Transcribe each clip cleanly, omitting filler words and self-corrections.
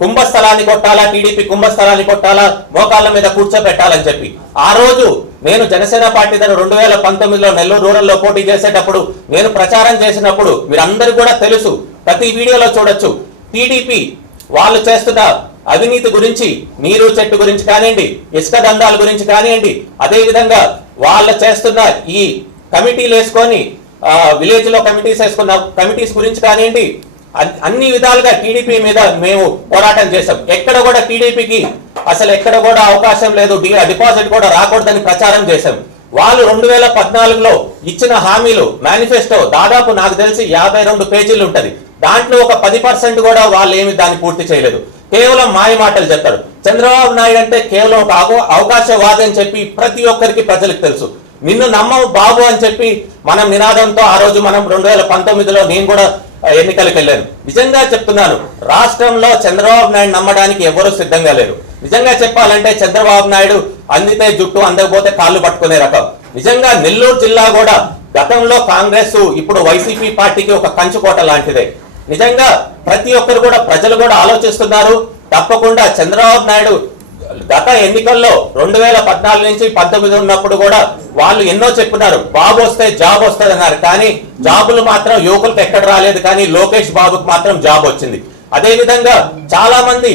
కుంభస్థలాన్ని కొట్టాలా, టీడీపీ కుంభస్థలాన్ని కొట్టాలా, మోకాళ్ళ మీద కూర్చోబెట్టాలని చెప్పి ఆ రోజు నేను జనసేన పార్టీ తరఫున 2019లో నెల్లూరు రూరల్లో పోటీ చేసేటప్పుడు నేను ప్రచారం చేసినప్పుడు మీరందరూ కూడా తెలుసు, ప్రతి వీడియోలో చూడొచ్చు, టీడీపీ వాళ్ళు చేస్తున్న అవినీతి గురించి, నీరు చెట్టు గురించి కానివ్వండి, ఇసుక దందాల గురించి కానివ్వండి, అదే విధంగా వాళ్ళు చేస్తున్న ఈ కమిటీలు వేసుకొని విలేజ్ లో కమిటీస్ వేసుకున్న కమిటీస్ గురించి కానివ్వండి, అన్ని విధాలుగా టీడీపీ మీద మేము పోరాటం చేశాం. ఎక్కడ కూడా టీడీపీకి అసలు ఎక్కడ కూడా అవకాశం లేదు, డిపాజిట్ కూడా రాకూడదని ప్రచారం చేశాం. వాళ్ళు 2014లో ఇచ్చిన హామీలు మేనిఫెస్టో దాదాపు నాకు తెలిసి 52 పేజీలు ఉంటది. దాంట్లో ఒక 10% కూడా వాళ్ళు ఏమి దాన్ని పూర్తి చేయలేదు. కేవలం మాయ మాటలు చెప్తారు. చంద్రబాబు నాయుడు అంటే కేవలం ఒక అవకాశవాది అని చెప్పి ప్రతి ఒక్కరికి ప్రజలకు తెలుసు. నిన్ను నమ్మవు బాబు అని చెప్పి మనం నినాదంతో ఆ రోజు మనం 2019లో నేను కూడా ఎన్నికలకు వెళ్ళాను. నిజంగా చెప్తున్నాను, రాష్ట్రంలో చంద్రబాబు నాయుడు నమ్మడానికి ఎవరు సిద్ధంగా లేరు. నిజంగా చెప్పాలంటే చంద్రబాబు నాయుడు అందితే జుట్టు, అందకపోతే కాళ్ళు పట్టుకునే రకం. నిజంగా నెల్లూరు జిల్లా కూడా గతంలో కాంగ్రెస్, ఇప్పుడు వైసీపీ పార్టీకి ఒక కంచుకోట లాంటిదే. నిజంగా ప్రతి ఒక్కరు కూడా ప్రజలు కూడా ఆలోచిస్తున్నారు. తప్పకుండా చంద్రబాబు నాయుడు గత ఎన్నికల్లో 2014 నుంచి 19 ఉన్నప్పుడు కూడా వాళ్ళు ఎన్నో చెప్పున్నారు, బాబు వస్తే జాబ్ వస్తుంది అన్నారు. కానీ జాబులు మాత్రం యువకులకు ఎక్కడ రాలేదు, కానీ లోకేష్ బాబుకు మాత్రం జాబ్ వచ్చింది. అదే విధంగా చాలా మంది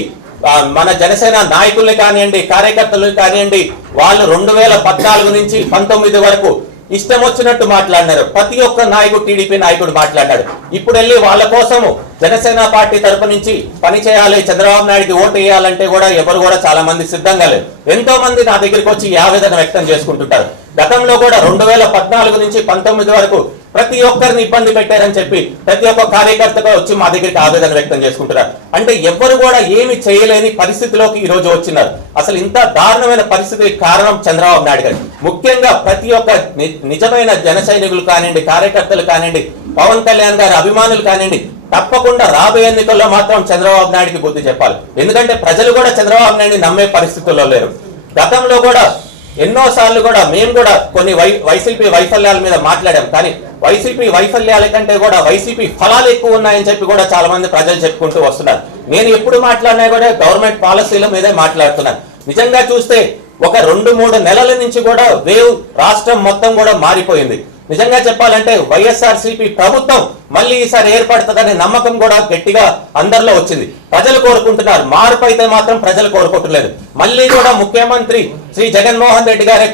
మన జనసేన నాయకుల్ని కానివ్వండి, కార్యకర్తలు కానివ్వండి, వాళ్ళు 2014 నుంచి 19 వరకు ఇష్టం వచ్చినట్టు మాట్లాడినారు. ప్రతి ఒక్క నాయకుడు, టీడీపీ నాయకుడు మాట్లాడాడు. ఇప్పుడు వెళ్ళి వాళ్ళ కోసము జనసేన పార్టీ తరపు నుంచి పని చేయాలి, చంద్రబాబు నాయుడికి ఓటు వేయాలంటే కూడా ఎవరు కూడా చాలా మంది సిద్ధంగా లేరు. ఎంతో మంది నా దగ్గరికి వచ్చి ఆవేదన వ్యక్తం చేసుకుంటుంటారు. గతంలో కూడా 2014 నుంచి 19 వరకు ప్రతి ఒక్కరిని ఇబ్బంది పెట్టారని చెప్పి ప్రతి ఒక్క కార్యకర్తగా వచ్చి మా దగ్గరికి ఆవేదన వ్యక్తం చేసుకుంటున్నారు. అంటే ఎవ్వరు కూడా ఏమి చేయలేని పరిస్థితిలోకి ఈ రోజు వచ్చినారు. అసలు ఇంత దారుణమైన పరిస్థితికి కారణం చంద్రబాబు నాయుడు గారు. ముఖ్యంగా ప్రతి ఒక్క నిజమైన జన సైనికులు కానివ్వండి, కార్యకర్తలు కానివ్వండి, పవన్ కళ్యాణ్ గారి అభిమానులు కానివ్వండి, తప్పకుండా రాబోయే ఎన్నికల్లో మాత్రం చంద్రబాబు నాయుడికి బుద్ధి చెప్పాలి. ఎందుకంటే ప్రజలు కూడా చంద్రబాబు నాయుడిని నమ్మే పరిస్థితుల్లో లేరు. గతంలో కూడా ఎన్నోసార్లు కూడా మేము కూడా కొన్ని వైసీపీ వైఫల్యాల మీద మాట్లాడాం. కానీ వైసీపీ వైఫల్యాల కంటే కూడా వైసీపీ ఫలాలు ఎక్కువ ఉన్నాయని చెప్పి కూడా చాలా మంది ప్రజలు చెప్పుకుంటూ వస్తున్నారు. నేను ఎప్పుడు మాట్లాడినా కూడా గవర్నమెంట్ పాలసీల మీదే మాట్లాడుతున్నాను. నిజంగా చూస్తే ఒక 2-3 నెలల నుంచి కూడా వేవ్ రాష్ట్రం మొత్తం కూడా మారిపోయింది. నిజంగా చెప్పాలంటే వైఎస్ఆర్సీపీ ప్రభుత్వం మళ్ళీ ఈసారి ఏర్పడుతుందనే నమ్మకం కూడా గట్టిగా అందరిలో వచ్చింది. ప్రజలు కోరుకుంటున్నారు. మార్పు అయితే మాత్రం ప్రజలు కోరుకుంటలేదు. మళ్ళీ కూడా ముఖ్యమంత్రి శ్రీ జగన్మోహన్ రెడ్డి గారే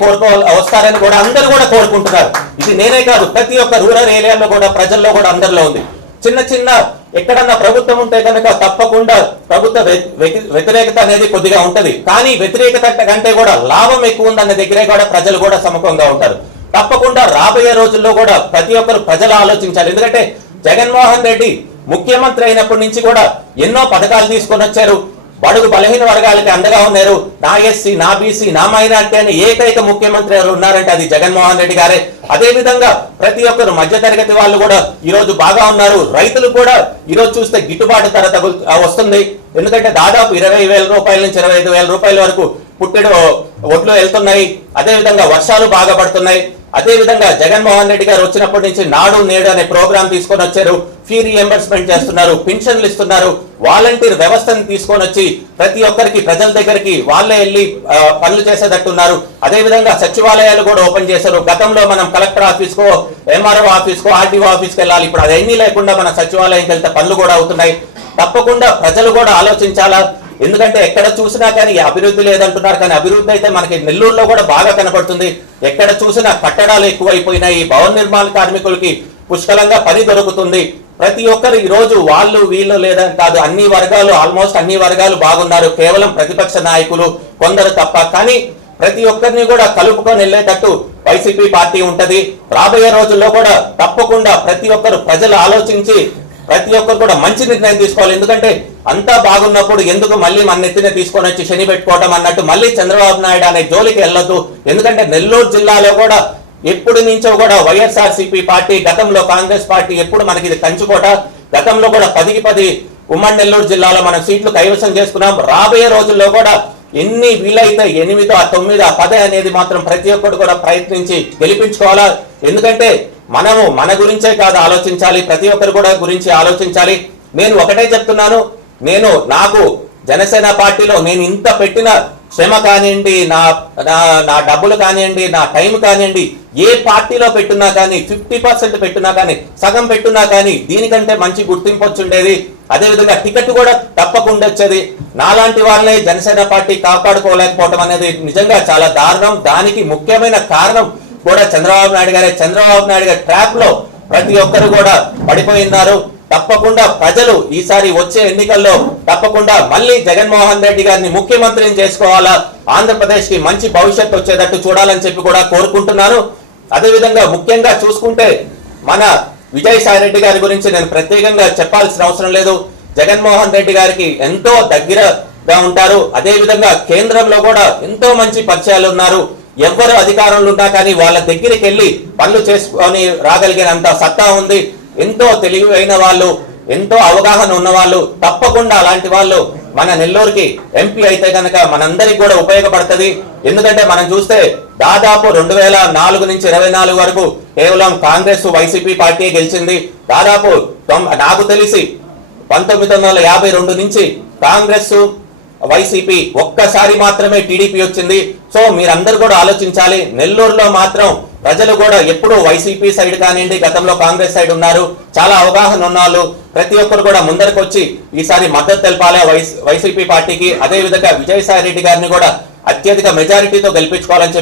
వస్తారని కూడా అందరూ కూడా కోరుకుంటున్నారు. ఇది నేనే కాదు, ప్రతి ఒక్క రూరల్ ఏరియాలో కూడా ప్రజల్లో కూడా అందరిలో ఉంది. చిన్న చిన్న ఎక్కడన్నా ప్రభుత్వం ఉంటే కనుక తప్పకుండా ప్రభుత్వ వ్యతిరేకత అనేది కొద్దిగా ఉంటది. కానీ వ్యతిరేకత కంటే కూడా లాభం ఎక్కువ ఉందన్న దగ్గరే కూడా ప్రజలు కూడా సముఖంగా ఉంటారు. తప్పకుండా రాబోయే రోజుల్లో కూడా ప్రతి ఒక్కరు ప్రజలు ఆలోచించాలి. ఎందుకంటే జగన్మోహన్ రెడ్డి ముఖ్యమంత్రి అయినప్పటి నుంచి కూడా ఎన్నో పథకాలు తీసుకొని వచ్చారు. బడుగు బలహీన వర్గాలకి అండగా ఉన్నారు. నా ఎస్సీ, నా బీసీ, నా మైనార్టీ అని ఏకైక ముఖ్యమంత్రి ఎవరు ఉన్నారంటే అది జగన్మోహన్ రెడ్డి గారే. అదే విధంగా ప్రతి ఒక్కరు మధ్యతరగతి వాళ్ళు కూడా ఈ రోజు బాగా ఉన్నారు. రైతులు కూడా ఈ రోజు చూస్తే గిట్టుబాటు ధర వస్తుంది. ఎందుకంటే దాదాపు 20,000 రూపాయల నుంచి 25,000 రూపాయల వరకు పుట్టెడు ఒడ్లు వెళ్తున్నాయి. అదే విధంగా వర్షాలు బాగా పడుతున్నాయి. అదే విధంగా జగన్మోహన్ రెడ్డి గారు వచ్చినప్పటి నుంచి నాడు నేడు అనే ప్రోగ్రామ్ తీసుకొని వచ్చారు. ఫీ రియంబర్స్మెంట్ చేస్తున్నారు, పింఛన్లు ఇస్తున్నారు, వాలంటీర్ వ్యవస్థను తీసుకొని వచ్చి ప్రతి ఒక్కరికి ప్రజల దగ్గరికి వాళ్ళే వెళ్ళి పనులు చేసేటట్టున్నారు. అదే విధంగా సచివాలయాలు కూడా ఓపెన్ చేశారు. గతంలో మనం కలెక్టర్ ఆఫీస్కో, ఎంఆర్ఓ ఆఫీస్కో, ఆర్టీఓ ఆఫీస్కి వెళ్ళాలి. ఇప్పుడు అదన్నీ లేకుండా మన సచివాలయంకి వెళ్తే పనులు కూడా అవుతున్నాయి. తప్పకుండా ప్రజలు కూడా ఆలోచించాలా. ఎందుకంటే ఎక్కడ చూసినా కానీ అభివృద్ధి లేదంటున్నారు, కానీ అభివృద్ధి అయితే మనకి నెల్లూరులో కూడా బాగా కనపడుతుంది. ఎక్కడ చూసినా కట్టడాలు ఎక్కువైపోయినాయి. భవన నిర్మాణ కార్మికులకి పుష్కలంగా పని దొరుకుతుంది. ప్రతి ఒక్కరు ఈ రోజు వాళ్ళు వీళ్ళు లేదని కాదు, అన్ని వర్గాలు, ఆల్మోస్ట్ అన్ని వర్గాలు బాగున్నారు. కేవలం ప్రతిపక్ష నాయకులు కొందరు తప్ప. కానీ ప్రతి ఒక్కరిని కూడా కలుపుకొని వెళ్ళేటట్టు వైసీపీ పార్టీ ఉంటది. రాబోయే రోజుల్లో కూడా తప్పకుండా ప్రతి ఒక్కరు ప్రజలు ఆలోచించి ప్రతి ఒక్కరు కూడా మంచి నిర్ణయం తీసుకోవాలి. ఎందుకంటే అంతా బాగున్నప్పుడు ఎందుకు మళ్ళీ మన నెత్తిన తీసుకొని వచ్చి శని పెట్టుకోవటం అన్నట్టు మళ్ళీ చంద్రబాబు నాయుడు అనే జోలికి వెళ్ళొద్దు. ఎందుకంటే నెల్లూరు జిల్లాలో కూడా ఎప్పుడు నుంచో కూడా వైఎస్ఆర్సీపీ పార్టీ, గతంలో కాంగ్రెస్ పార్టీ ఎప్పుడు మనకి ఇది కంచుకోట. గతంలో కూడా 10కి 10 ఉమ్మడి నెల్లూరు జిల్లాలో మనం సీట్లు కైవసం చేసుకున్నాం. రాబోయే రోజుల్లో కూడా ఎన్ని వీలైతే 8, 9, 10 అనేది మాత్రం ప్రతి ఒక్కరు కూడా ప్రయత్నించి గెలిపించుకోవాలా. ఎందుకంటే మనము మన గురించే కాదు ఆలోచించాలి, ప్రతి ఒక్కరు కూడా గురించి ఆలోచించాలి. నేను ఒకటే చెప్తున్నాను, నాకు జనసేన పార్టీలో నేను ఇంత పెట్టిన శ్రమ కానివ్వండి, నా నా నా డబ్బులు కానివ్వండి, నా టైం కానివ్వండి, ఏ పార్టీలో పెట్టున్నా కానీ 50% పెట్టున్నా కానీ, సగం పెట్టున్నా కానీ దీనికంటే మంచి గుర్తింపు వచ్చుండేది. అదేవిధంగా టికెట్ కూడా తప్పకుండా వచ్చేది. నాలాంటి వాళ్ళని జనసేన పార్టీ కాపాడుకోలేకపోవడం అనేది నిజంగా చాలా దారుణం. దానికి ముఖ్యమైన కారణం కూడా చంద్రబాబు నాయుడు గారే. చంద్రబాబు నాయుడు గారి ట్రాప్ లో ప్రతి ఒక్కరు కూడా పడిపోయినారు. తప్పకుండా ప్రజలు ఈసారి వచ్చే ఎన్నికల్లో తప్పకుండా మళ్ళీ జగన్మోహన్ రెడ్డి గారిని ముఖ్యమంత్రిని చేసుకోవాలా, ఆంధ్రప్రదేశ్ కి మంచి భవిష్యత్తు వచ్చేటట్టు చూడాలని చెప్పి కూడా కోరుకుంటున్నాను. అదేవిధంగా ముఖ్యంగా చూసుకుంటే మన విజయసాయి రెడ్డి గారి గురించి నేను ప్రత్యేకంగా చెప్పాల్సిన అవసరం లేదు. జగన్మోహన్ రెడ్డి గారికి ఎంతో దగ్గరగా ఉంటారు. అదేవిధంగా కేంద్రంలో కూడా ఎంతో మంచి పరిచయాలు ఉన్నారు. ఎవరు అధికారంలో ఉన్నా కానీ వాళ్ళ దగ్గరికి వెళ్ళి పనులు చేసుకొని రాగలిగినంత సత్తా ఉంది. ఎంతో తెలివైన వాళ్ళు, ఎంతో అవగాహన ఉన్న వాళ్ళు. తప్పకుండా అలాంటి వాళ్ళు మన నెల్లూరుకి ఎంపీ అయితే కనుక మనందరికి కూడా ఉపయోగపడుతుంది. ఎందుకంటే మనం చూస్తే దాదాపు 2004 నుంచి 24 వరకు కేవలం కాంగ్రెస్ వైసీపీ పార్టీ గెలిచింది. దాదాపు నాకు తెలిసి 1952 నుంచి కాంగ్రెస్ వైసీపీ ఒక్కసారి మాత్రమే టీడీపీ వచ్చింది. సో మీరందరూ కూడా ఆలోచించాలి. నెల్లూరులో మాత్రం ప్రజలు కూడా ఎప్పుడు వైసీపీ సైడ్ కానివ్వండి, గతంలో కాంగ్రెస్ సైడ్ ఉన్నారు. చాలా అవగాహన ఉన్న వాళ్ళు ప్రతి ఒక్కరు కూడా ముందరకు వచ్చి ఈసారి మద్దతు తెలపాలి వైసీపీ పార్టీకి. అదే విధంగా విజయసాయి రెడ్డి గారిని కూడా అత్యధిక మెజారిటీతో గెలిపించుకోవాలని చెప్పి